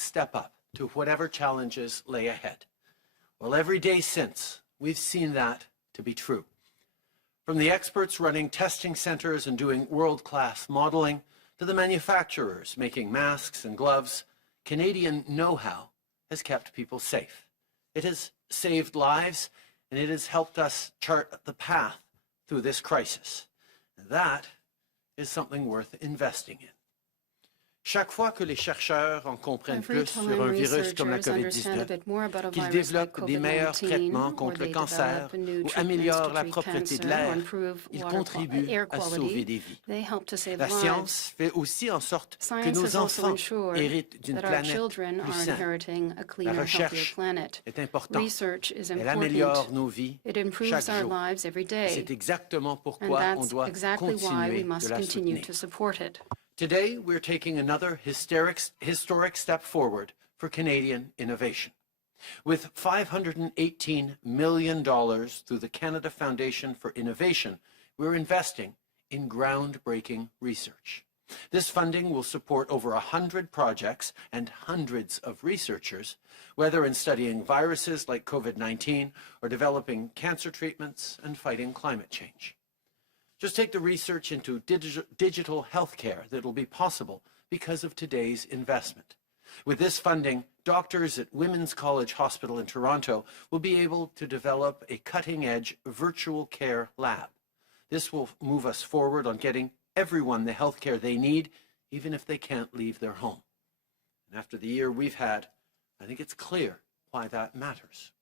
step up to whatever challenges lay ahead. Well, every day since, we've seen that to be true. From the experts running testing centers and doing world-class modeling, to the manufacturers making masks and gloves, Canadian know-how has kept people safe. It has saved lives, and it has helped us chart the path through this crisis. And that is something worth investing in. Chaque fois que les chercheurs en comprennent plus sur un virus comme la COVID-19, qu'ils développent des meilleurs traitements contre le cancer ou améliorent la propreté de l'air, ils contribuent à sauver des vies. La science fait aussi en sorte que nos enfants héritent d'une planète plus saine. La recherche est importante. Elle améliore nos vies chaque jour. C'est exactement pourquoi on doit continuer de la soutenir. Today, we're taking another historic step forward for Canadian innovation. With $518 million through the Canada Foundation for Innovation, we're investing in groundbreaking research. This funding will support over 100 projects and hundreds of researchers, whether in studying viruses like COVID-19 or developing cancer treatments and fighting climate change. Just take the research into digital healthcare that will be possible because of today's investment. With this funding, doctors at Women's College Hospital in Toronto will be able to develop a cutting-edge virtual care lab. This will move us forward on getting everyone the healthcare they need, even if they can't leave their home. And after the year we've had, I think it's clear why that matters.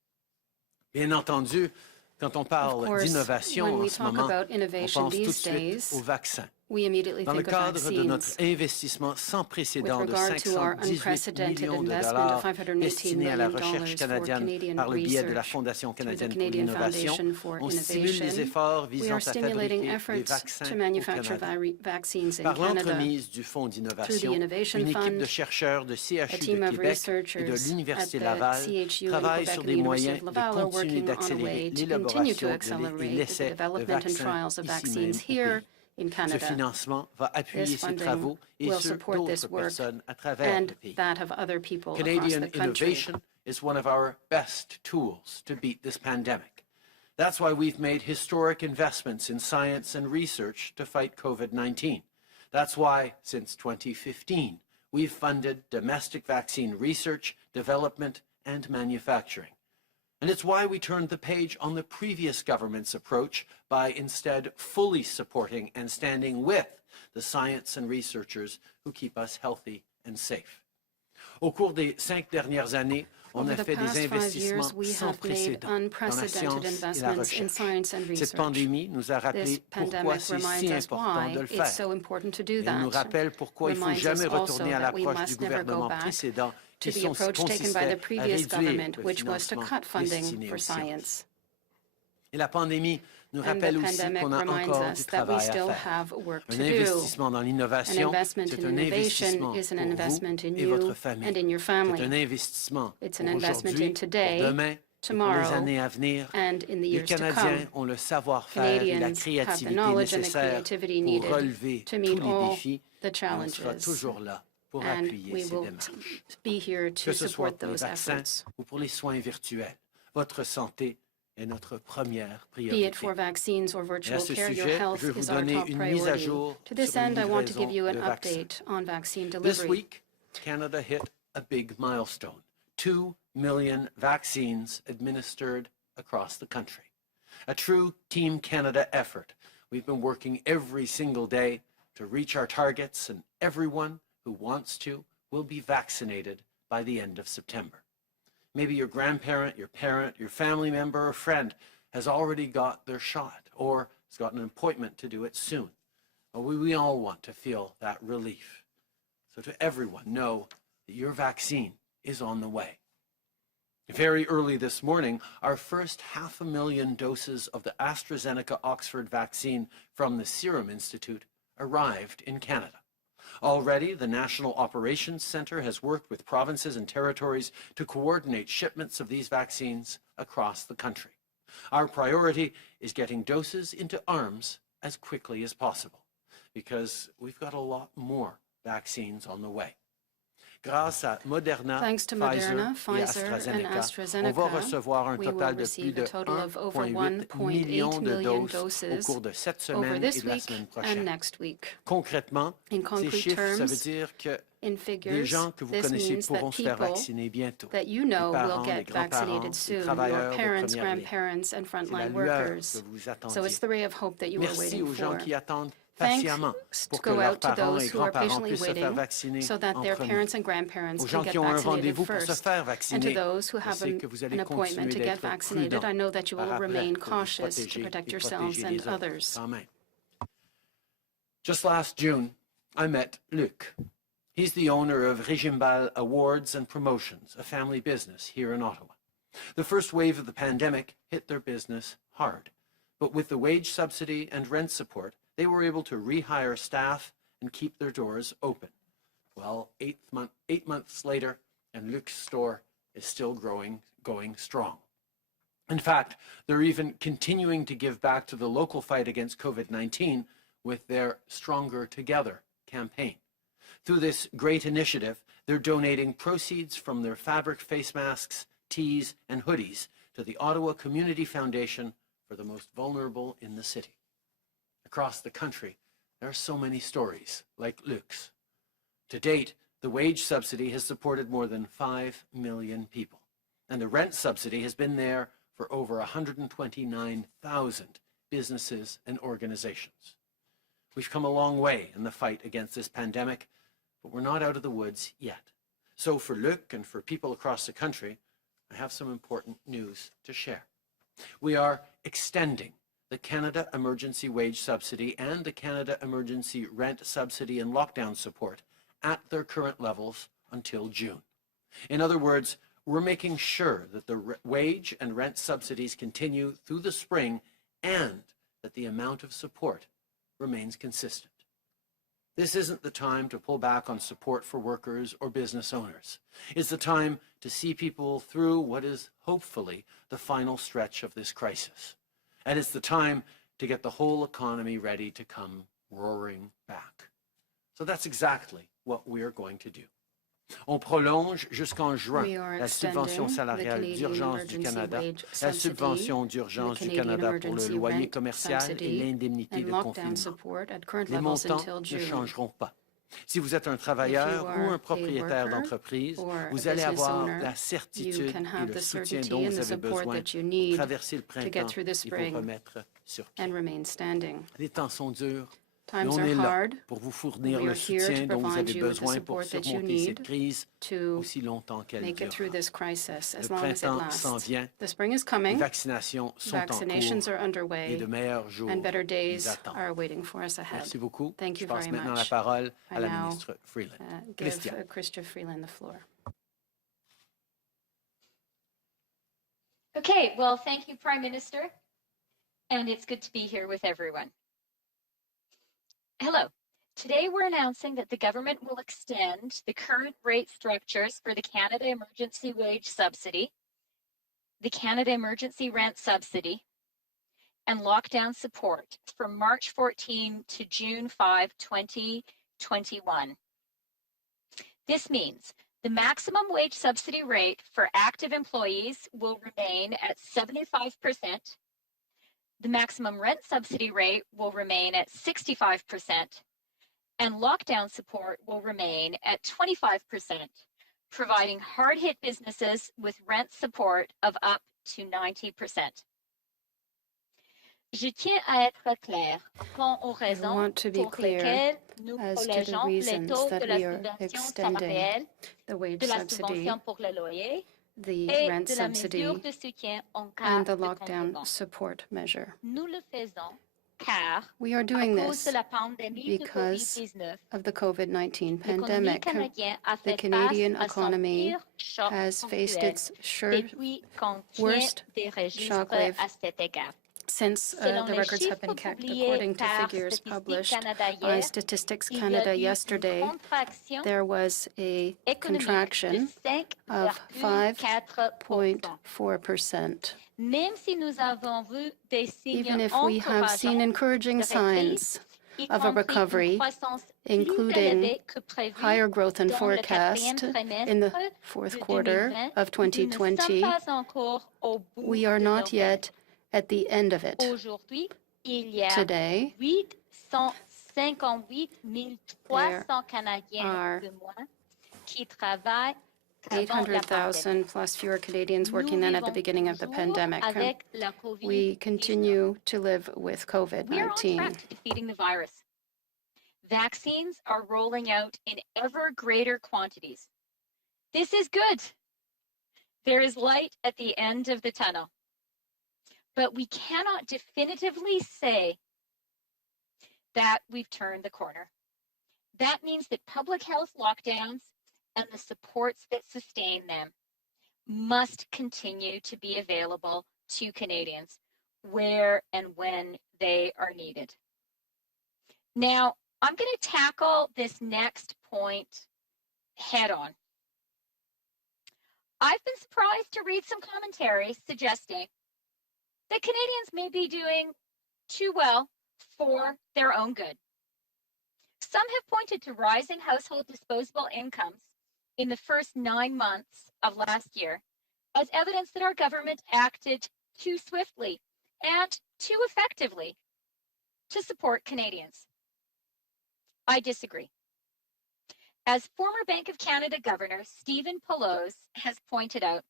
Bien entendu, quand on parle d'innovation en ce moment, on pense tout de suite au vaccin. Dans le cadre de notre investissement sans précédent de $518 millions destinés à la recherche canadienne par le biais de la Fondation canadienne pour l'innovation, on stimule les efforts visant à fabriquer des vaccins au Canada. Par l'entremise du Fonds d'innovation, une équipe de chercheurs de CHU de Québec et de l'Université Laval travaille sur des moyens de continuer d'accélérer l'élaboration et l'essai de vaccins ici même au pays. Ce financement va appuyer ces travaux et ceux d'autres personnes à travers le pays. Canadian innovation is one of our best tools to beat this pandemic. That's why we've made historic investments in science and research to fight COVID-19. That's why, since 2015, we've funded domestic vaccine research, development, and manufacturing. And it's why we turned the page on the previous government's approach by instead fully supporting and standing with the science and researchers who keep us healthy and safe. Au cours des 5 dernières années, on a fait des investissements sans précédent dans la science et la recherche. Cette pandémie nous a rappelé pourquoi c'est si important de le faire. Elle nous rappelle pourquoi il ne faut jamais retourner à l'approche du gouvernement précédent to the approach taken by the previous government, which was to cut funding for science. Et la pandémie nous rappelle aussi qu'on a encore du travail à faire. Un investissement dans l'innovation, c'est un investissement pour vous et votre famille. C'est un investissement pour aujourd'hui, pour demain, pour les années à venir. Les Canadiens ont le savoir-faire et la créativité nécessaires pour relever tous les défis. On sera toujours là pour appuyer ces démarches. Que ce soit pour le vaccin ou pour les soins virtuels, votre santé est notre première priorité. Be it for vaccines or virtual care, your health is our top priority. To this end, I want to give you an update on vaccine delivery. This week, Canada hit a big milestone: 2 million vaccines administered across the country. A true Team Canada effort. We've been working every single day to reach our targets, and everyone who wants to will be vaccinated by the end of September. Maybe your grandparent, your parent, your family member or friend has already got their shot or has got an appointment to do it soon. We all want to feel that relief. So to everyone, know that your vaccine is on the way. Very early this morning, our first 500,000 doses of the AstraZeneca Oxford vaccine from the Serum Institute arrived in Canada. Already, the National Operations Centre has worked with provinces and territories to coordinate shipments of these vaccines across the country. Our priority is getting doses into arms as quickly as possible, because we've got a lot more vaccines on the way. Thanks to Moderna, Pfizer, and AstraZeneca, we will receive a total of over 1.8 million doses over this week and next week. In concrete terms, in figures, this means that people that you know will get vaccinated soon, your parents, grandparents, and frontline workers. So it's the ray of hope that you were waiting for. Thanks go out to those who are patiently waiting so that their parents and grandparents can get vaccinated first. And to those who have an appointment to get vaccinated, I know that you will remain cautious to protect yourselves and others. Just last June, I met Luc. He's the owner of Régimbal Awards and Promotions, a family business here in Ottawa. The first wave of the pandemic hit their business hard, but with the wage subsidy and rent support, they were able to rehire staff and keep their doors open. Well, 8 months later, and Luc's store is still going strong. In fact, they're even continuing to give back to the local fight against COVID-19 with their Stronger Together campaign. Through this great initiative, they're donating proceeds from their fabric face masks, tees, and hoodies to the Ottawa Community Foundation for the most vulnerable in the city. Across the country, there are so many stories like Luc's. To date, the wage subsidy has supported more than 5 million people, and the rent subsidy has been there for over 129,000 businesses and organizations. We've come a long way in the fight against this pandemic, but we're not out of the woods yet. So for Luc and for people across the country, I have some important news to share. We are extending the Canada Emergency Wage Subsidy and the Canada Emergency Rent Subsidy and Lockdown Support at their current levels until June. In other words, we're making sure that the wage and rent subsidies continue through the spring and that the amount of support remains consistent. This isn't the time to pull back on support for workers or business owners. It's the time to see people through what is hopefully the final stretch of this crisis. And it's the time to get the whole economy ready to come roaring back. So that's exactly what we're going to do. On prolonge jusqu'en juin la subvention salariale d'urgence du Canada, la subvention d'urgence du Canada pour le loyer commercial et l'indemnité de confinement. Les montants ne changeront pas. Si vous êtes un travailleur ou un propriétaire d'entreprise, vous allez avoir la certitude et le soutien dont vous avez besoin pour traverser le printemps et vous remettre sur pied. Les temps sont durs. Et on est là pour vous fournir le soutien dont vous avez besoin pour surmonter cette crise aussi longtemps qu'elle durera. Le printemps s'en vient, les vaccinations sont en cours et de meilleurs jours nous attendent. Merci beaucoup. Je passe maintenant la parole à la ministre Freeland. Chrystia Freeland the floor. Okay, well, thank you, Prime Minister, and it's good to be here with everyone. Hello. Today we're announcing that the government will extend the current rate structures for the Canada Emergency Wage Subsidy, the Canada Emergency Rent Subsidy, and lockdown support from March 14 to June 5, 2021. This means the maximum wage subsidy rate for active employees will remain at 75%. The maximum rent subsidy rate will remain at 65%, and lockdown support will remain at 25%, providing hard-hit businesses with rent support of up to 90%. Je tiens à être clair quant aux raisons pour lesquelles nous prolongeons les taux de la subvention salariale, de la subvention pour le loyer, the rent subsidy and the lockdown support measure. We are doing this because of the COVID-19 pandemic. The Canadian economy has faced its worst shockwave since the records have been kept. According to figures published by Statistics Canada yesterday, there was a contraction of 5.4%. Even if we have seen encouraging signs of a recovery, including higher growth than forecast in the fourth quarter of 2020, we are not yet at the end of it. Today, there are 800,000 plus fewer Canadians working than at the beginning of the pandemic. We continue to live with COVID-19. We are on track to defeating the virus. Vaccines are rolling out in ever greater quantities. This is good. There is light at the end of the tunnel. But we cannot definitively say that we've turned the corner. That means that public health lockdowns and the supports that sustain them must continue to be available to Canadians where and when they are needed. Now, I'm going to tackle this next point head on. I've been surprised to read some commentary suggesting that Canadians may be doing too well for their own good. Some have pointed to rising household disposable incomes in the first 9 months of last year as evidence that our government acted too swiftly and too effectively to support Canadians. I disagree. As former Bank of Canada Governor Stephen Poloz has pointed out,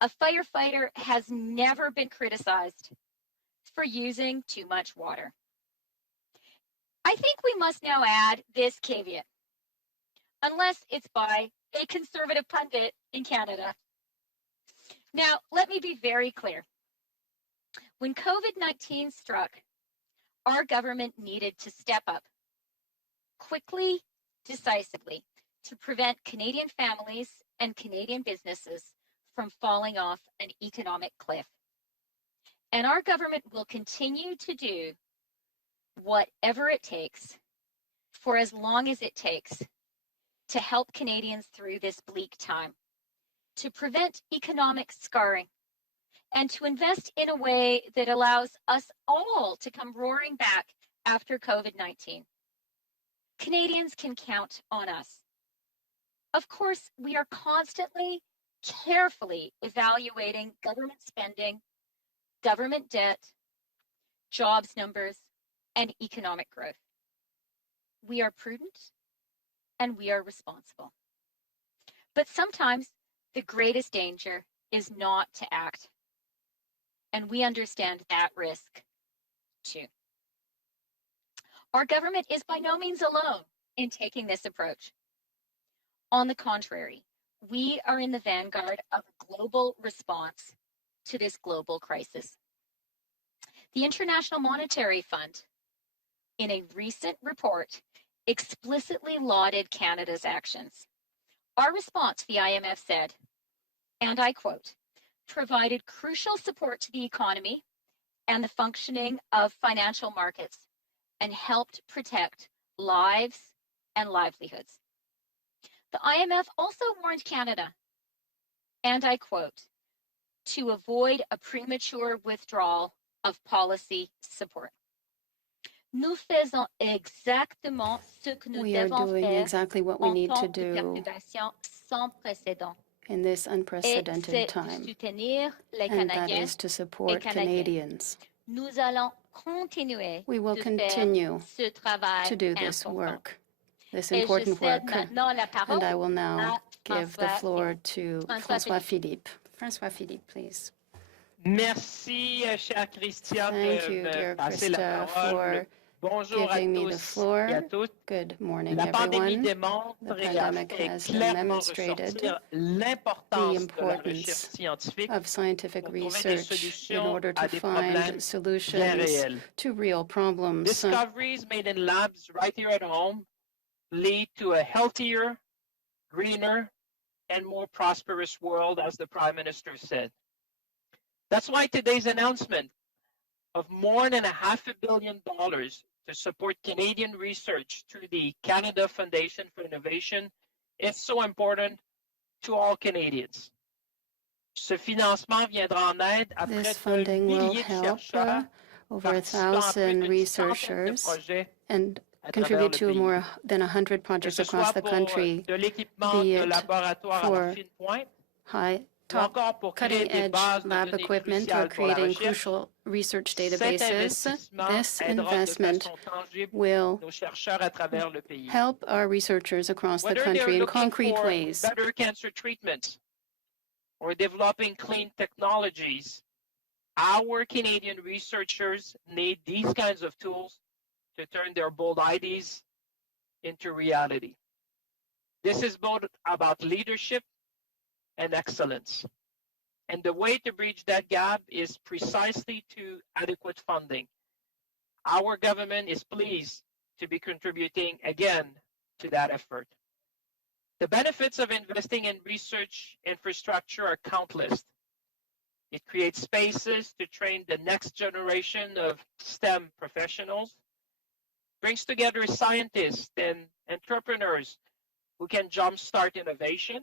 a firefighter has never been criticized for using too much water. I think we must now add this caveat, unless it's by a conservative pundit in Canada. Now, let me be very clear. When COVID-19 struck, our government needed to step up quickly, decisively, to prevent Canadian families and Canadian businesses from falling off an economic cliff. And our government will continue to do whatever it takes for as long as it takes to help Canadians through this bleak time, to prevent economic scarring, and to invest in a way that allows us all to come roaring back after COVID-19. Canadians can count on us. Of course, we are constantly, carefully evaluating government spending, government debt, jobs numbers, and economic growth. We are prudent and we are responsible. But sometimes the greatest danger is not to act. And we understand that risk too. Our government is by no means alone in taking this approach. On the contrary, we are in the vanguard of a global response to this global crisis. The International Monetary Fund, in a recent report, explicitly lauded Canada's actions. Our response, the IMF said, and I quote, provided crucial support to the economy and the functioning of financial markets and helped protect lives and livelihoods. The IMF also warned Canada, and I quote, to avoid a premature withdrawal of policy support. Nous faisons exactement ce que nous devons faire exactly what we need to do sans précédent. In this unprecedented time, and that is to support Canadians. Nous allons continuer we will continue to do this work, this important work. And I will now give the floor to François Philippe. François Philippe, please. Merci, cher Christian, Thank you, dear Krista, for giving me the floor. Good morning, everyone. The pandemic has demonstrated the importance of scientific research in order to find solutions to real problems. Discoveries made in labs right here at home lead to a healthier, greener, and more prosperous world, as the Prime Minister said. That's why today's announcement of more than $500 million to support Canadian research through the Canada Foundation for Innovation is so important to all Canadians. Ce financement viendra en aide à This près funding d'un will millier de help chercheurs over 1,000 researchers and contribute to more than 100 projects across the country, be it for top cutting-edge lab equipment or creating crucial research databases. This investment will help our researchers across the country in concrete ways. Better cancer treatments or developing clean technologies, our Canadian researchers need these kinds of tools to turn their bold ideas into reality. This is both about leadership and excellence. And the way to bridge that gap is precisely to adequate funding. Our government is pleased to be contributing again to that effort. The benefits of investing in research infrastructure are countless. It creates spaces to train the next generation of STEM professionals, brings together scientists and entrepreneurs who can jumpstart innovation,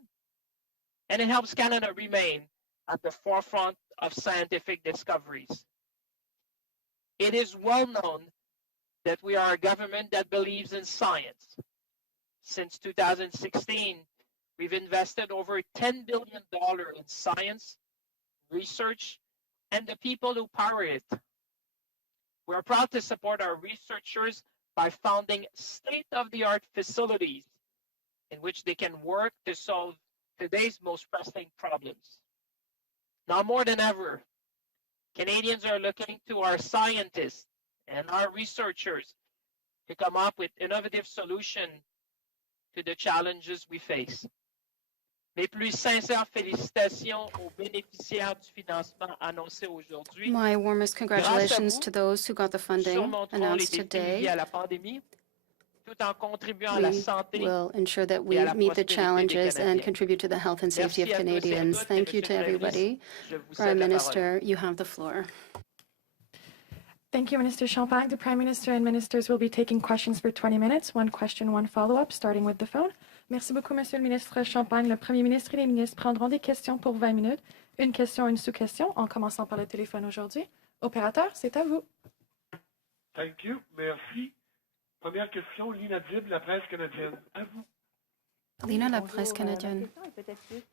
and it helps Canada remain at the forefront of scientific discoveries. It is well known that we are a government that believes in science. Since 2016, we've invested over $10 billion in science, research, and the people who power it. We're proud to support our researchers by founding state-of-the-art facilities in which they can work to solve today's most pressing problems. Now more than ever, Canadians are looking to our scientists and our researchers to come up with innovative solutions to the challenges we face. Mes plus sincères félicitations aux bénéficiaires du financement annoncé aujourd'hui. My warmest congratulations to those who got the funding announced today. We will ensure that we meet the challenges and contribute to the health and safety of Canadians. Thank you to everybody. Prime Minister, you have the floor. Thank you, Minister Champagne. The Prime Minister and ministers will be taking questions for 20 minutes. One question, one follow-up, starting with the phone. Merci beaucoup, Monsieur le Ministre Champagne. Le Premier ministre et les ministres prendront des questions pour 20 minutes. Une question, une sous-question, en commençant par le téléphone aujourd'hui. Opérateur, c'est à vous. Thank you. Merci. Première question, Lina Dib, La Presse canadienne. À vous. Lina, La Presse canadienne.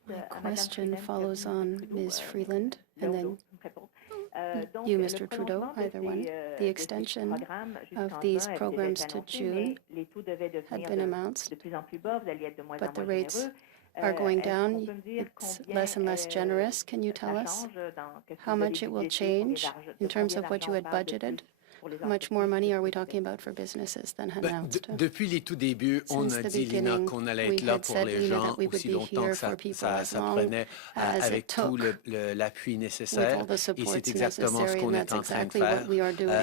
My question follows on Ms. Freeland, and then you, Mr. Trudeau, either one. The extension of these programs to June had been announced, but the rates are going down. It's less and less generous. Can you tell us how much it will change in terms of what you had budgeted? How much more money are we talking about for businesses than announced? Depuis les tout débuts, on a dit, Lina, qu'on allait être là pour les gens aussi longtemps que ça prenait, avec tout l'appui nécessaire. Et c'est exactement ce qu'on est en train de faire.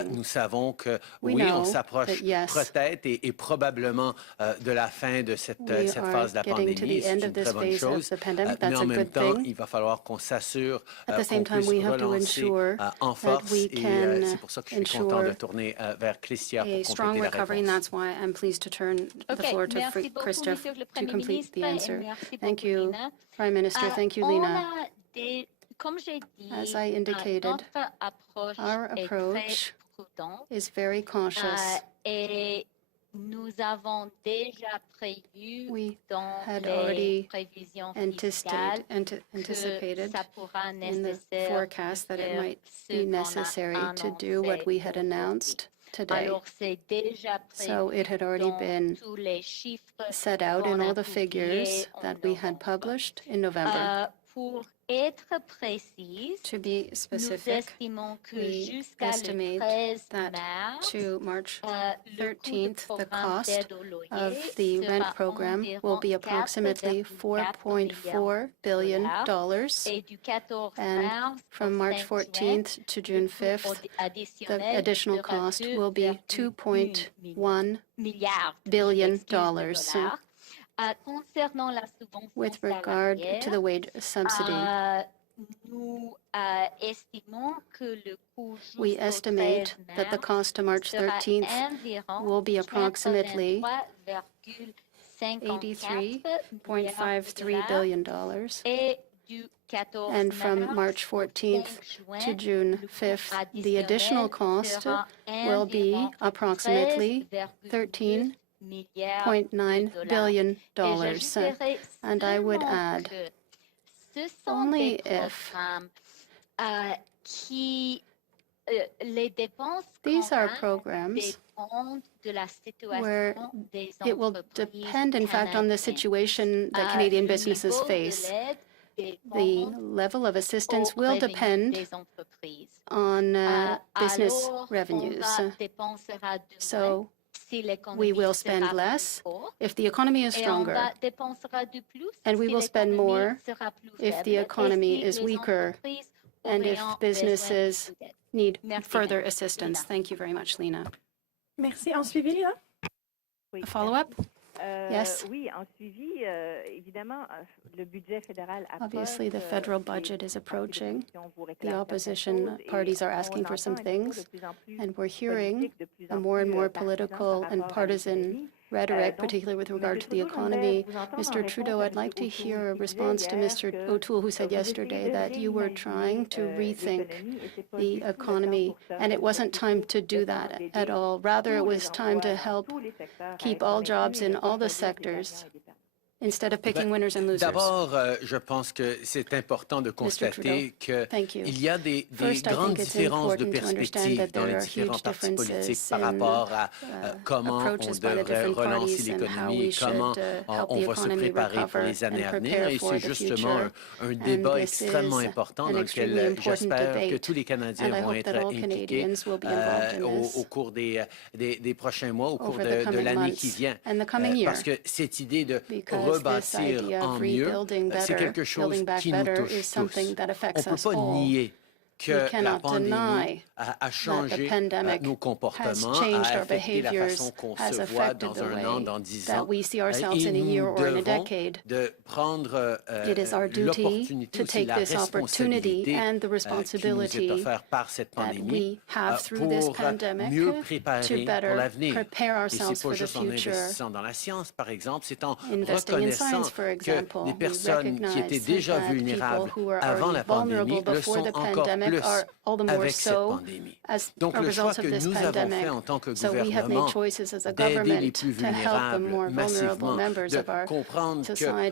Nous savons que, oui, on s'approche peut-être et probablement de la fin de cette phase de la pandémie. C'est une très bonne chose. Mais en même temps, il va falloir qu'on s'assure qu'on puisse relancer en force. Et c'est pour ça que je suis content de tourner vers Christia pour compléter la réponse. And that's why I'm pleased to turn the floor to Christia to complete the answer. Thank you, Prime Minister. Thank you, Lina. As I indicated, our approach is very cautious. We had already anticipated in the forecast that it might be necessary to do what we had announced today. So it had already been set out in all the figures that we had published in November. To be specific, we estimate that to March 13th, the cost of the rent program will be approximately $4.4 billion. And from March 14th to June 5th, the additional cost will be $2.1 billion. With regard to the wage subsidy, we estimate that the cost to March 13th will be approximately $83.53 billion. And from March 14th to June 5th, the additional cost will be approximately $13.9 billion. And I would add, only if these are programs where it will depend, in fact, on the situation that Canadian businesses face. The level of assistance will depend on business revenues. So we will spend less if the economy is stronger, and we will spend more if the economy is weaker and if businesses need further assistance. Thank you very much, Lena. Merci. En suivi, Lina? A follow-up? Yes. Oui, en suivi, évidemment, le budget fédéral approche. Obviously, the federal budget is approaching. The opposition parties are asking for some things, and we're hearing a more and more political and partisan rhetoric, particularly with regard to the economy. Mr. Trudeau, I'd like to hear a response to Mr. O'Toole, who said yesterday that you were trying to rethink the economy, and it wasn't time to do that at all. Rather, it was time to help keep all jobs in all the sectors, instead of picking winners and losers. D'abord, je pense que c'est important de constater qu'il y a des grandes différences de perspectives dans les différents partis politiques par rapport à comment on devrait relancer l'économie, comment on va se préparer pour les années à venir. Et c'est justement un débat extrêmement important dans lequel j'espère que tous les Canadiens vont être impliqués au cours des prochains mois, au cours de l'année qui vient. Parce que cette idée de rebâtir en mieux, c'est quelque chose qui nous touche tous. On ne peut pas nier que la pandémie a changé nos comportements, a affecté la façon qu'on se voit dans un an, dans 10 ans. Et nous devons de prendre l'opportunité aussi, la responsabilité qui nous est offerte par cette pandémie pour mieux préparer pour l'avenir. Et ce n'est pas juste en investissant dans la science, par exemple, c'est en reconnaissant que les personnes qui étaient déjà vulnérables avant la pandémie le sont encore plus avec cette pandémie. Donc, le choix que nous avons fait en tant que gouvernement d'aider les plus vulnérables massivement, de comprendre qu'en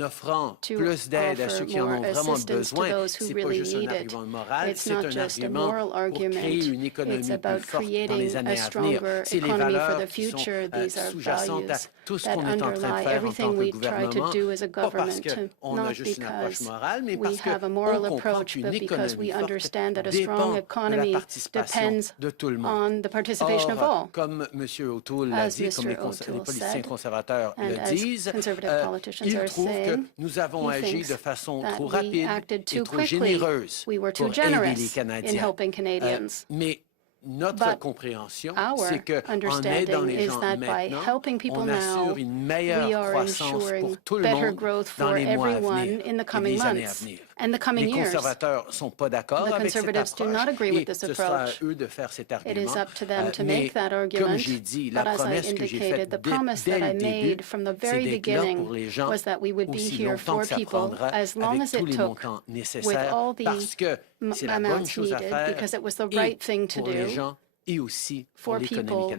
offrant plus d'aide à ceux qui en ont vraiment besoin, ce n'est pas juste un argument moral, c'est un argument pour créer une économie plus forte dans les années à venir. C'est les valeurs qui sont sous-jacentes à tout ce qu'on est en train de faire en tant que gouvernement, pas parce qu'on a juste une approche morale, mais parce qu'on comprend qu'une économie forte dépend de la participation de tout le monde. Or, comme M. O'Toole l'a dit, comme les politiciens conservateurs le disent, il trouve que nous avons agi de façon trop rapide et trop généreuse pour aider les Canadiens. Mais notre compréhension, c'est qu'en aidant les gens maintenant, on assure une meilleure croissance pour tout le monde dans les mois à venir et les années à venir. Les conservateurs ne sont pas d'accord avec cette approche et ce sera à eux de faire cet argument. Mais comme j'ai dit, la promesse que j'ai faite dès le début, c'est d'être là pour les gens aussi longtemps que ça prendra, avec tous les montants nécessaires, parce que c'est la bonne chose à faire et pour les gens et aussi pour l'économie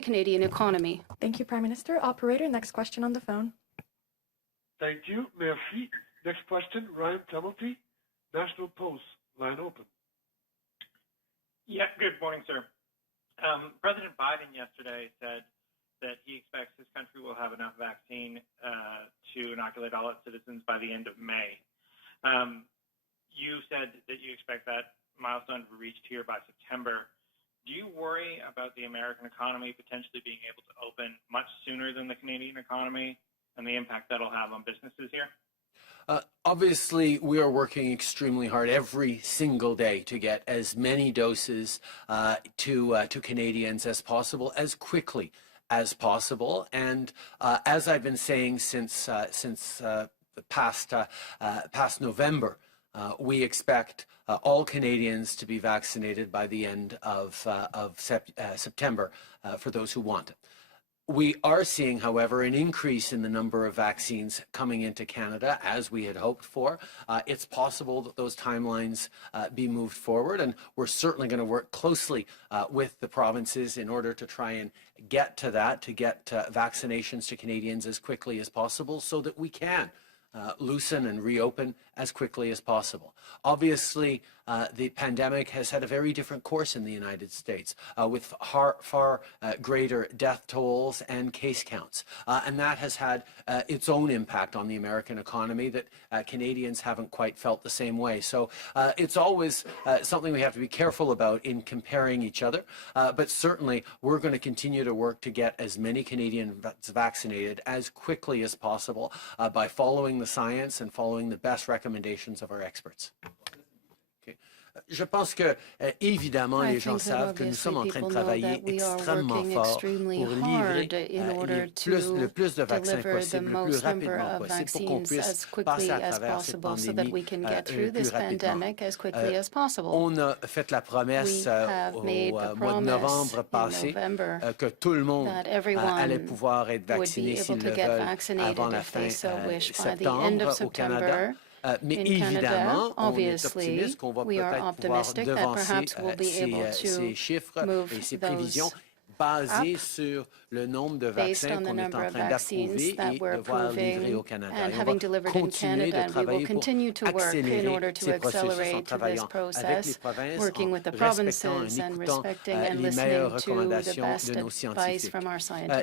canadienne. Thank you, Prime Minister. Operator, next question on the phone. Thank you. Merci. Next question, Ryan Tumulty, National Post. Line open. Yeah, good morning, sir. President Biden yesterday said that he expects his country will have enough vaccine to inoculate all its citizens by the end of May. You said that you expect that milestone to be reached here by September. Do you worry about the American economy potentially being able to open much sooner than the Canadian economy and the impact that'll have on businesses here? Obviously, we are working extremely hard every single day to get as many doses to Canadians as possible, as quickly as possible. And as I've been saying since past November, we expect all Canadians to be vaccinated by the end of September for those who want it. We are seeing, however, an increase in the number of vaccines coming into Canada as we had hoped for. It's possible that those timelines be moved forward, and we're certainly going to work closely with the provinces in order to try and get to that, to get vaccinations to Canadians as quickly as possible so that we can loosen and reopen as quickly as possible. Obviously, the pandemic has had a very different course in the United States with far greater death tolls and case counts. And that has had its own impact on the American economy that Canadians haven't quite felt the same way. So it's always something we have to be careful about in comparing each other. But certainly, we're going to continue to work to get as many Canadians vaccinated as quickly as possible by following the science and following the best recommendations of our experts. Je pense que, évidemment, les gens savent que nous sommes en train de travailler extrêmement fort pour livrer le plus de vaccins possible, le plus rapidement possible, pour qu'on puisse passer à travers cette pandémie le plus rapidement. On a fait la promesse au mois de novembre passé que tout le monde allait pouvoir être vacciné s'ils le veulent avant la fin septembre au Canada. Mais évidemment, on est optimiste qu'on va peut-être pouvoir devancer ces chiffres et ces prévisions basées sur le nombre de vaccins qu'on est en train d'approuver et de voir livrer au Canada. Et on va continuer de travailler pour accélérer ces processus en travaillant avec les provinces, en respectant et écoutant les meilleures recommandations de nos scientifiques.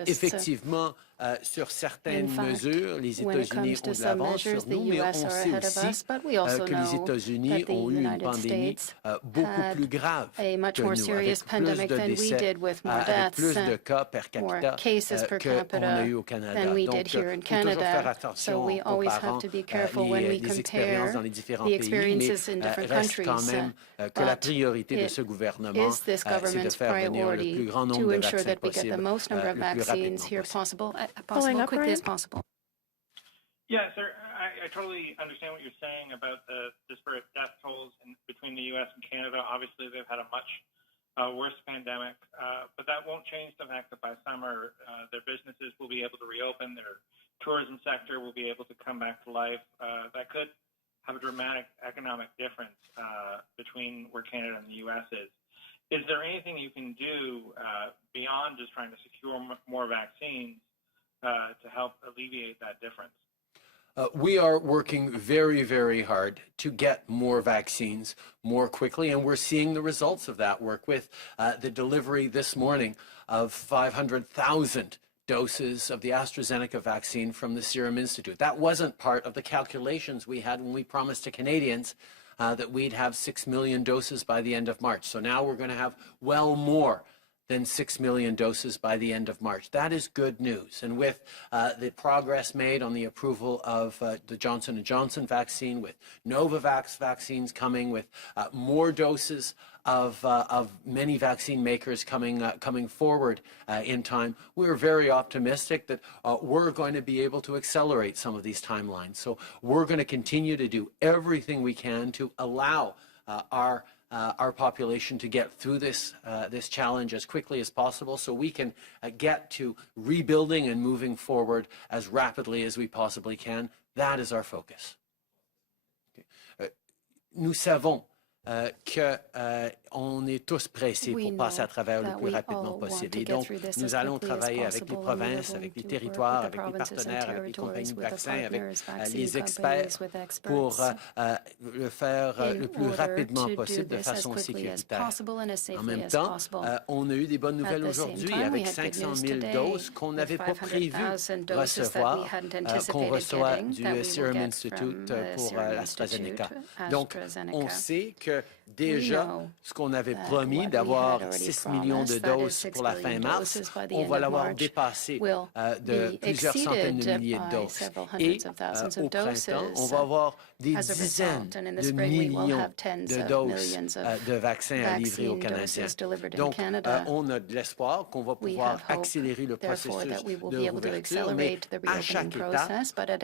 Effectivement, sur certaines mesures, les États-Unis ont de l'avance sur nous, mais on sait aussi que les États-Unis ont eu une pandémie beaucoup plus grave que nous, avec plus de décès, avec plus de cas per capita qu'on a eu au Canada. Donc, il faut toujours faire attention en comparant les expériences dans les différents pays, mais reste quand même que la priorité de ce gouvernement, c'est de faire venir le plus grand nombre de vaccins possible, le plus rapidement possible. Yeah, sir, I totally understand what you're saying about the disparate death tolls between the U.S. and Canada. Obviously, they've had a much worse pandemic, but that won't change the fact that by summer, their businesses will be able to reopen, their tourism sector will be able to come back to life. That could have a dramatic economic difference between where Canada and the U.S. is. Is there anything you can do beyond just trying to secure more vaccines to help alleviate that difference? We are working very, very hard to get more vaccines more quickly, and we're seeing the results of that work with the delivery this morning of 500,000 doses of the AstraZeneca vaccine from the Serum Institute. That wasn't part of the calculations we had when we promised to Canadians that we'd have 6 million doses by the end of March. So now we're going to have well more than 6 million doses by the end of March. That is good news. And with the progress made on the approval of the Johnson & Johnson vaccine, with Novavax vaccines coming, with more doses of many vaccine makers coming forward in time, we're very optimistic that we're going to be able to accelerate some of these timelines. So we're going to continue to do everything we can to allow our population to get through this challenge as quickly as possible so we can get to rebuilding and moving forward as rapidly as we possibly can. That is our focus. Okay. Nous savons qu'on est tous pressés pour passer à travers le plus rapidement possible. Et donc, nous allons travailler avec les provinces, avec les territoires, avec les partenaires, avec les compagnies de vaccins, avec les experts pour le faire le plus rapidement possible de façon sécuritaire. En même temps, on a eu des bonnes nouvelles aujourd'hui avec 500 000 doses qu'on n'avait pas prévu recevoir, qu'on reçoit du Serum Institute pour l'AstraZeneca. Donc, on sait que déjà, ce qu'on avait promis d'avoir 6 millions de doses pour la fin mars, on va l'avoir dépassé de plusieurs centaines de milliers de doses. Et au printemps, on va avoir des dizaines de millions de doses de vaccins à livrer aux Canadiens. Donc, on a de l'espoir qu'on va pouvoir accélérer le processus de réouverture, mais à chaque étape,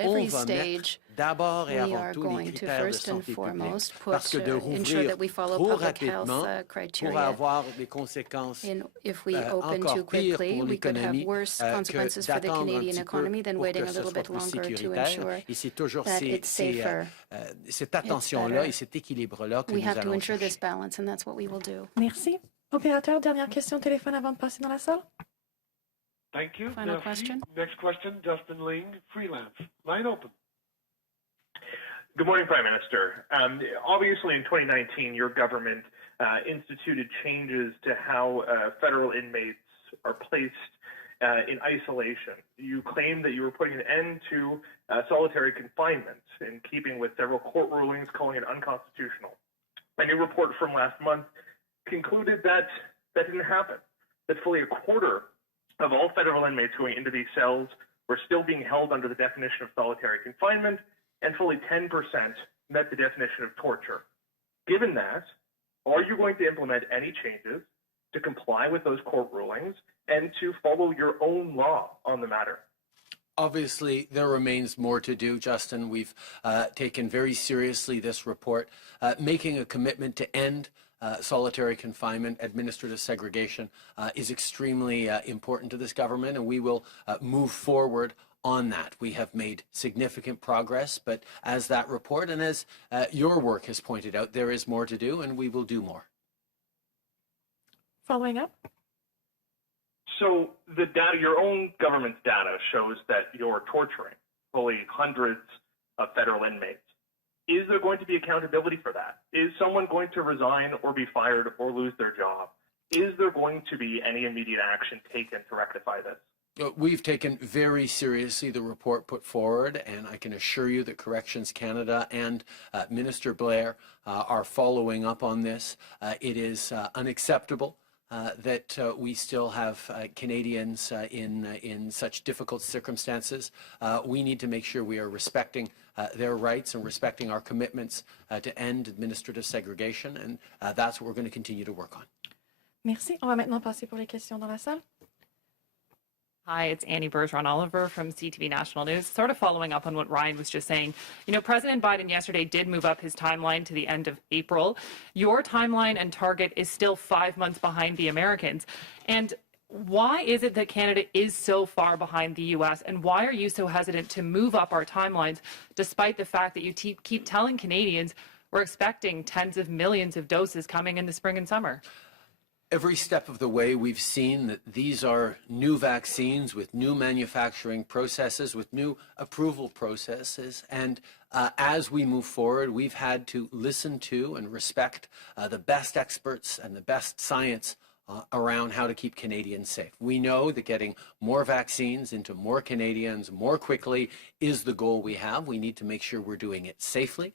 on va mettre d'abord et We avant are tout les going to critères de first and santé publique. foremost Parce que de ensure that we follow trop public health rapidement pourrait criteria. avoir des conséquences If we open encore too pires quickly, pour we could have l'économie worse que consequences for the d'attendre un Canadian petit peu economy than pour waiting que a ce little soit bit plus longer to sécuritaire. ensure Et c'est toujours that it's safer. cette attention-là et cet équilibre-là que We nous have to allons ensure this chercher. balance, and that's what we will do. Merci. Opérateur, dernière question au téléphone avant de passer dans la salle. Thank you. Final Merci. question. Next question, Justin Ling, freelance. Line open. Good morning, Prime Minister. Obviously, in 2019, your government instituted changes to how federal inmates are placed in isolation. You claimed that you were putting an end to solitary confinement in keeping with several court rulings calling it unconstitutional. A new report from last month concluded that that didn't happen, that fully a quarter of all federal inmates going into these cells were still being held under the definition of solitary confinement, and fully 10% met the definition of torture. Given that, are you going to implement any changes to comply with those court rulings and to follow your own law on the matter? Obviously, there remains more to do, Justin. We've taken very seriously this report, making a commitment to end solitary confinement, administrative segregation is extremely important to this government, and we will move forward on that. We have made significant progress, but as that report and as your work has pointed out, there is more to do, and we will do more. Following up. So the data, your own government's data shows that you're torturing fully hundreds of federal inmates. Is there going to be accountability for that? Is someone going to resign or be fired or lose their job? Is there going to be any immediate action taken to rectify this? We've taken very seriously the report put forward, and I can assure you that Corrections Canada and Minister Blair are following up on this. It is unacceptable that we still have Canadians in such difficult circumstances. We need to make sure we are respecting their rights and respecting our commitments to end administrative segregation, and that's what we're going to continue to work on. Merci. On va maintenant passer pour les questions dans la salle. Hi, it's Annie Bergeron-Oliver from CTV National News. Sort of following up on what Ryan was just saying. You know, President Biden yesterday did move up his timeline to the end of April. Your timeline and target is still 5 months behind the Americans. And why is it that Canada is so far behind the U.S., and why are you so hesitant to move up our timelines, despite the fact that you keep telling Canadians we're expecting tens of millions of doses coming in the spring and summer? Every step of the way, we've seen that these are new vaccines with new manufacturing processes, with new approval processes. And as we move forward, we've had to listen to and respect the best experts and the best science around how to keep Canadians safe. We know that getting more vaccines into more Canadians more quickly is the goal we have. We need to make sure we're doing it safely.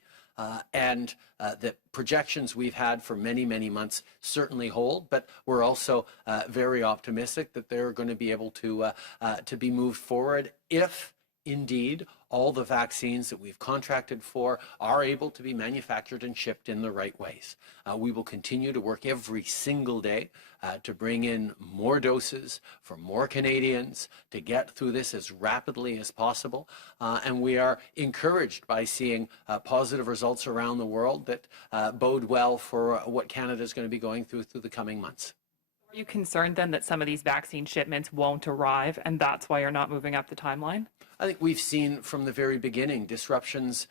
And the projections we've had for many, many months certainly hold, but we're also very optimistic that they're going to be able to be moved forward if indeed all the vaccines that we've contracted for are able to be manufactured and shipped in the right ways. We will continue to work every single day to bring in more doses for more Canadians, to get through this as rapidly as possible. And we are encouraged by seeing positive results around the world that bode well for what Canada is going to be going through the coming months. Are you concerned then that some of these vaccine shipments won't arrive, and that's why you're not moving up the timeline? I think we've seen from the very beginning disruptions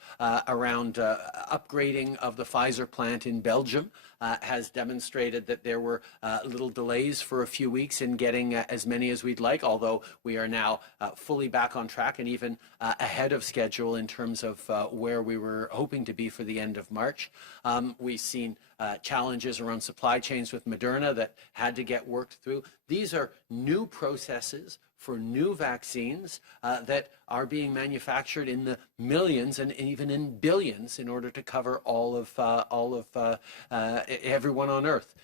around upgrading of the Pfizer plant in Belgium has demonstrated that there were little delays for a few weeks in getting as many as we'd like, although we are now fully back on track and even ahead of schedule in terms of where we were hoping to be for the end of March. We've seen challenges around supply chains with Moderna that had to get worked through. These are new processes for new vaccines that are being manufactured in the millions and even in billions in order to cover all of everyone on Earth.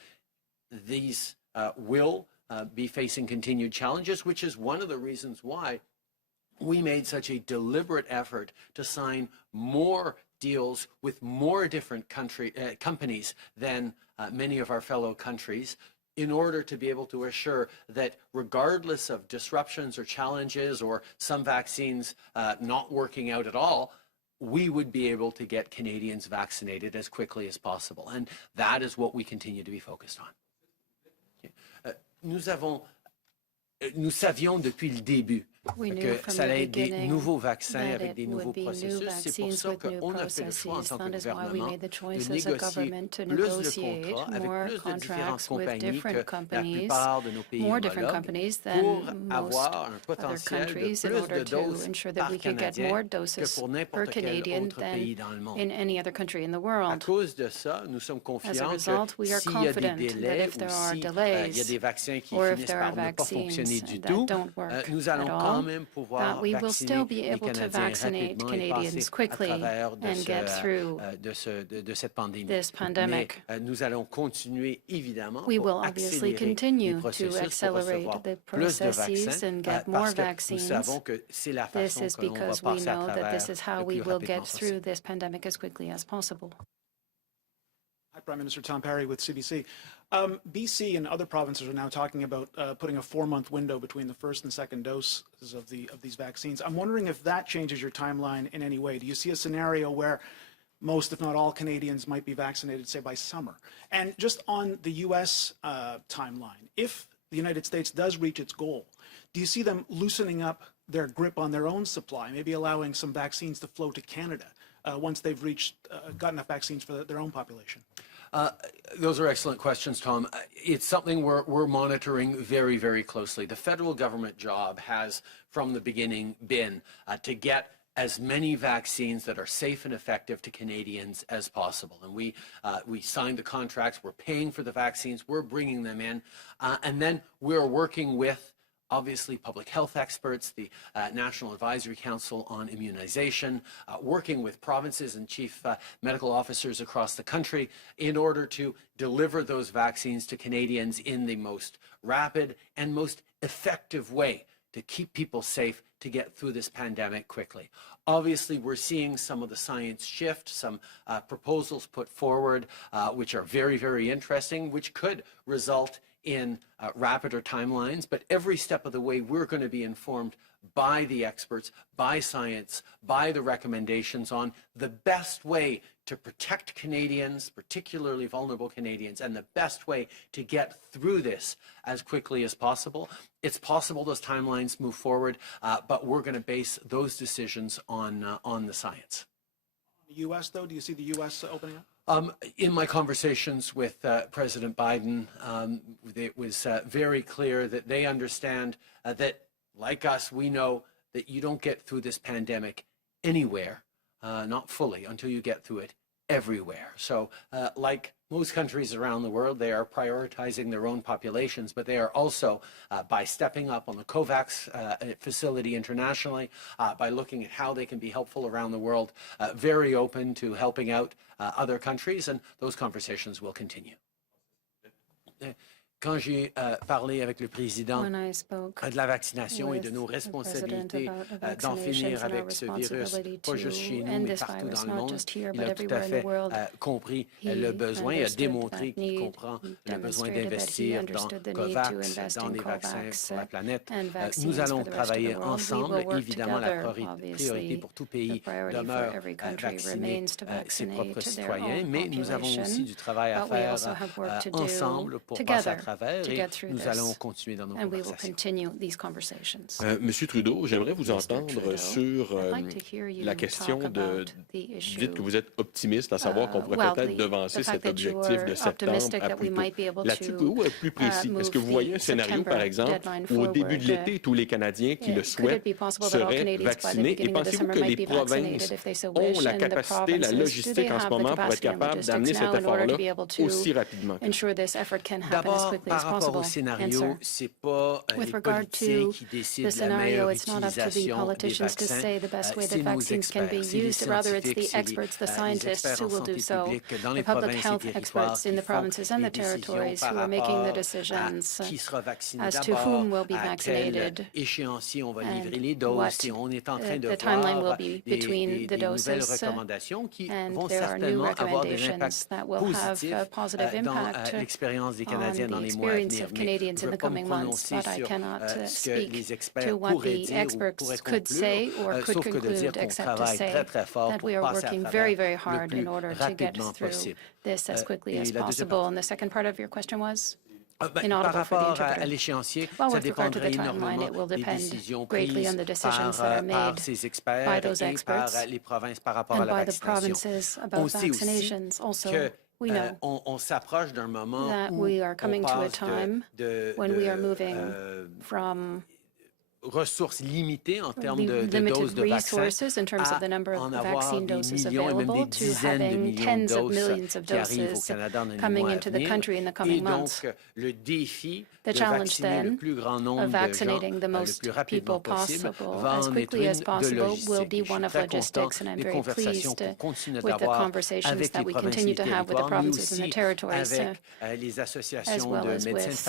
These will be facing continued challenges, which is one of the reasons why we made such a deliberate effort to sign more deals with more different companies than many of our fellow countries, in order to be able to assure that regardless of disruptions or challenges or some vaccines not working out at all, we would be able to get Canadians vaccinated as quickly as possible. And that is what we continue to be focused on. Nous savions depuis le début que ça allait être des nouveaux vaccins avec des nouveaux processus. C'est pour ça qu'on a fait le choix en tant que gouvernement de négocier plus de contrats avec plus de différentes compagnies que la plupart de nos pays homologues pour avoir un potentiel de plus de doses par Canadien que pour n'importe quel autre pays dans le monde. À cause de ça, nous sommes confiants que s'il y a des délais ou s'il y a des vaccins qui finissent par ne pas fonctionner du tout, nous allons quand même pouvoir vacciner les Canadiens rapidement et passer à travers de cette pandémie. Mais nous allons continuer évidemment pour accélérer les processus pour recevoir plus de vaccins parce que nous savons que c'est la façon que l'on va passer à travers le plus rapidement possible. Hi, Prime Minister Tom Parry with CBC. BC and other provinces are now talking about putting a 4-month window between the first and second doses of these vaccines. I'm wondering if that changes your timeline in any way. Do you see a scenario where most, if not all, Canadians might be vaccinated, say, by summer? And just on the U.S. Timeline, if the United States does reach its goal, do you see them loosening up their grip on their own supply, maybe allowing some vaccines to flow to Canada once they've got enough vaccines for their own population? Those are excellent questions, Tom. It's something we're monitoring very, very closely. The federal government job has, from the beginning, been to get as many vaccines that are safe and effective to Canadians as possible. And we signed the contracts, we're paying for the vaccines, we're bringing them in, and then we're working with obviously public health experts, the National Advisory Council on Immunization, working with provinces and chief medical officers across the country in order to deliver those vaccines to Canadians in the most rapid and most effective way to keep people safe to get through this pandemic quickly. Obviously, we're seeing some of the science shift, some proposals put forward, which are very, very interesting, which could result in rapider timelines, but every step of the way we're going to be informed by the experts, by science, by the recommendations on the best way to protect Canadians, particularly vulnerable Canadians, and the best way to get through this as quickly as possible. It's possible those timelines move forward, but we're going to base those decisions on the science. The U.S., though, do you see the U.S. opening up? In my conversations with President Biden, it was very clear that they understand that, like us, we know that you don't get through this pandemic anywhere, not fully, until you get through it everywhere. So like most countries around the world, they are prioritizing their own populations, but they are also, by stepping up on the COVAX facility internationally, by looking at how they can be helpful around the world, very open to helping out other countries, and those conversations will continue. Quand j'ai parlé avec le président de la vaccination et de nos responsabilités d'en finir avec ce virus, pas juste chez nous, mais partout dans le monde, il a tout à fait compris le besoin et a démontré qu'il comprend le besoin d'investir dans COVAX, dans des vaccins pour la planète. Nous allons travailler ensemble. Évidemment, la priorité pour tout pays demeure vacciner ses propres citoyens, mais nous avons aussi du travail à faire ensemble pour passer à travers. Et nous allons continuer dans nos conversations. Monsieur Trudeau, j'aimerais vous entendre sur la question de... Vous dites que vous êtes optimiste, à savoir qu'on pourrait peut-être devancer cet objectif de septembre à plus tôt. Là-dessus, ou plus précis, est-ce que vous voyez un scénario, par exemple, où au début de l'été, tous les Canadiens qui le souhaitent seraient vaccinés? Et pensez-vous que les provinces ont la capacité, la logistique en ce moment pour être capables d'amener cet effort-là aussi rapidement? D'abord, par rapport au scénario, ce n'est pas les politiciens qui décident de la meilleure utilisation des vaccins, c'est nos experts, c'est les scientifiques, c'est les experts en santé publique dans les provinces et territoires qui font les décisions par rapport à qui sera vacciné d'abord, à quel échéancier on va livrer les doses, et on est en train de voir des nouvelles recommandations qui vont certainement avoir des impacts positifs dans l'expérience des Canadiens dans les experience of Canadians in the coming months, but I cannot speak to what the experts could say or could conclude, except to say that we are working very, very hard in order to get through this as quickly as possible. And the second part of your question was? Inaudible for the interpreter. Well, with regard to the timeline, it will depend greatly on the decisions that are made by those experts and by the provinces about vaccinations. Also, we know that we are coming to a time when we are moving from ressources limitées en termes de doses de resources in terms of the number of vaccine doses available to having tens of millions of doses coming into the country in the coming months. The challenge then of vaccinating the most people possible as quickly as possible will be one of logistics, and I'm very pleased with the conversations that we continue to have with the provinces and the territories, as well as with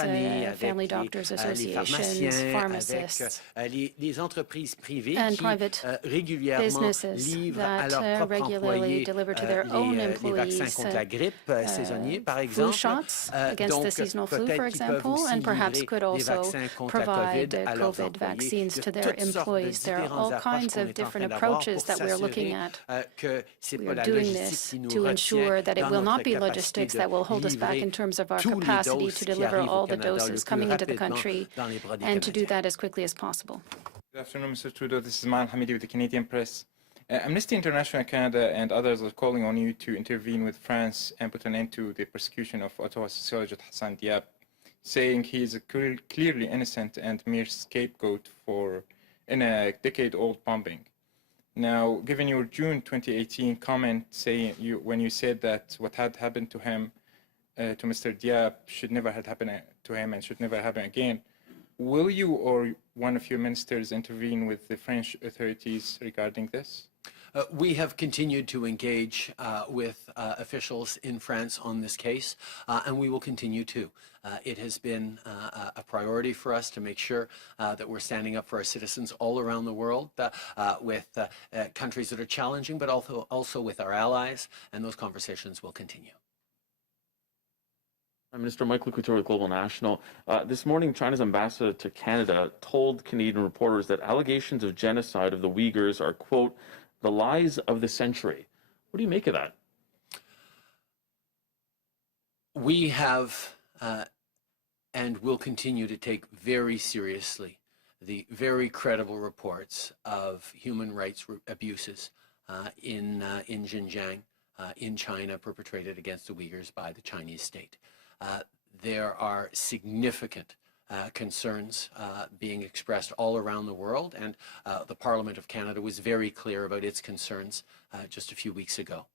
family doctors associations, pharmacists, les entreprises privées and private businesses that regularly deliver to their own employees flu shots against the seasonal flu, for example, and perhaps could also provide COVID vaccines to their employees. There are all kinds of different approaches that we're looking at. We are doing this to ensure that it will not be logistics that will hold us back in terms of our capacity to deliver all the doses coming into the country, and to do that as quickly as possible. Good afternoon, Mr. Trudeau. This is Mal Hamidi with the Canadian Press. Amnesty International Canada and others are calling on you to intervene with France and put an end to the persecution of Ottawa sociologist Hassan Diab, saying he is a clearly innocent and mere scapegoat in a decade-old bombing. Now, given your June 2018 comment when you said that what had happened to him, to Mr. Diab, should never have happened to him and should never happen again, will you or one of your ministers intervene with the French authorities regarding this? We have continued to engage with officials in France on this case, and we will continue to. It has been a priority for us to make sure that we're standing up for our citizens all around the world with countries that are challenging, but also with our allies, and those conversations will continue. Prime Minister Michael Couture with Global National. This morning, China's ambassador to Canada told Canadian reporters that allegations of genocide of the Uyghurs are, quote, the lies of the century. What do you make of that? We have and will continue to take very seriously the very credible reports of human rights abuses in Xinjiang, in China, perpetrated against the Uyghurs by the Chinese state. There are significant concerns being expressed all around the world, and the Parliament of Canada was very clear about its concerns just a few weeks ago.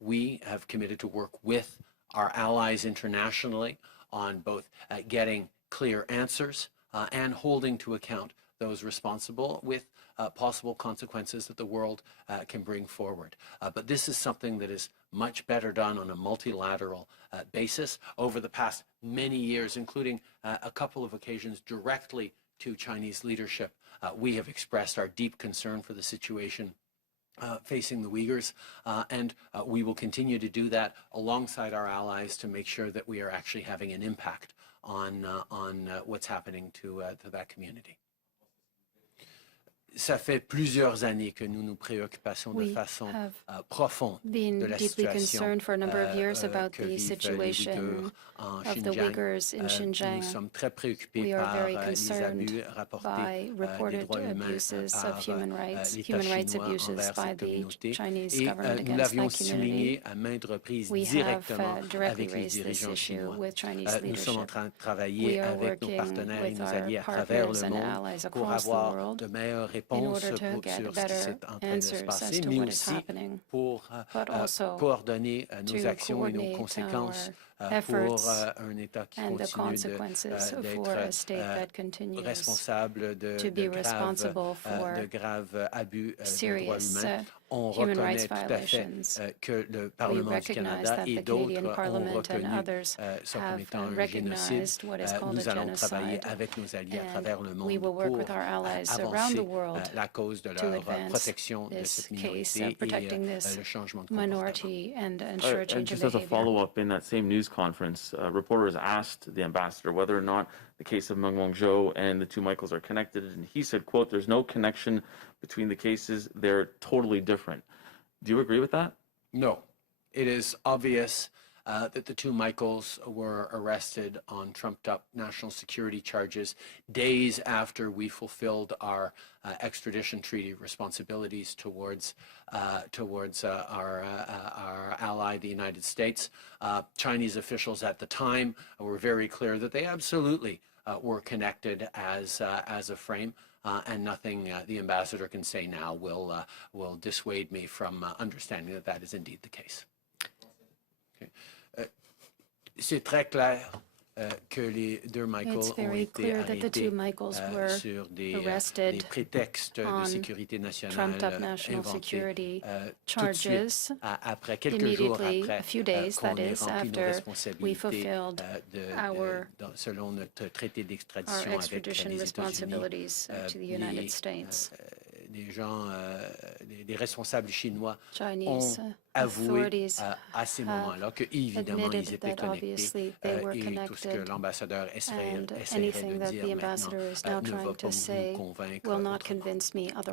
We have committed to work with our allies internationally on both getting clear answers and holding to account those responsible with possible consequences that the world can bring forward. But this is something that is much better done on a multilateral basis. Over the past many years, including a couple of occasions directly to Chinese leadership, we have expressed our deep concern for the situation facing the Uyghurs, and we will continue to do that alongside our allies to make sure that we are actually having an impact on what's happening to that community. Ça fait plusieurs années que nous nous préoccupons de façon profonde de la situation for a number of years about the situation of the Uyghurs in Xinjiang. Nous sommes très préoccupés We are very par les abus by reported abuses of human rights abuses by the Chinese government against that community. We have directly raised this issue with Chinese leadership. We are working with our partners and allies across the world in order to get better answers as to what is happening, but also to coordinate our efforts and the consequences for a state that continues to be responsible for serious human rights violations. We recognize that the Canadian Parliament and others have recognized what is called a genocide, and we will work with our allies around the world to advance this case of protecting this minority and ensure change of behavior. Just as a follow-up, in that same news conference, reporters asked the ambassador whether or not the case of Meng Wanzhou and the two Michaels are connected, and he said, quote, "There's no connection between the cases. They're totally different." Do you agree with that? No. It is obvious that the two Michaels were arrested on trumped-up national security charges days after we fulfilled our extradition treaty responsibilities towards our ally, the United States. Chinese officials at the time were very clear that they absolutely were connected as a frame, and nothing the ambassador can say now will dissuade me from understanding that that is indeed the case. Okay. C'est très clair que les deux Michaels ont été arrêtés sur des prétextes de sécurité nationale inventés tout de suite, après quelques jours après qu'on ait rempli nos responsabilités selon notre traité d'extradition avec les États-Unis. Les gens, les responsables chinois ont avoué à ces moments-là qu'évidemment, ils étaient connectés et tout ce que l'ambassadeur essaierait de dire maintenant ne va pas vous convaincre.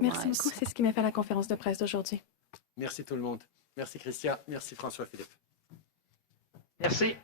Merci beaucoup. C'est ce qui m'a fait la conférence de presse d'aujourd'hui. Merci tout le monde. Merci Christian. Merci François-Philippe. Merci.